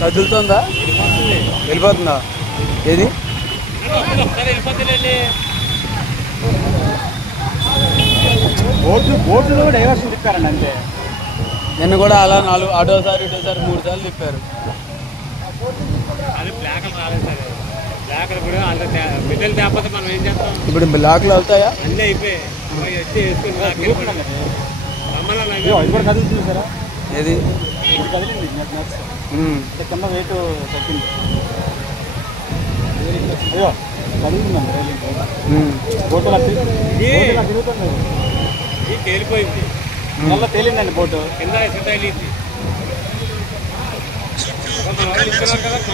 కదులుతుందా? వెళ్ళిపోతుందా? ఏది బోట్లు డైవర్షన్ తిప్పారండి అంతే. నిన్న కూడా అలా 4 అటోసారి ఇటోసారి 3 సార్లు తిప్పారు. ఇప్పుడు బ్లాక్లు అవుతాయా? కదులుతుంది సార్. ఏది కదిలింది కింద వెయిట్ తగ్గింది. అయ్యో కదులుతుందండి బోటు తిరుగుతుంది. తేలిపోయింది, మళ్ళీ తేలిందండి బోటు కింద.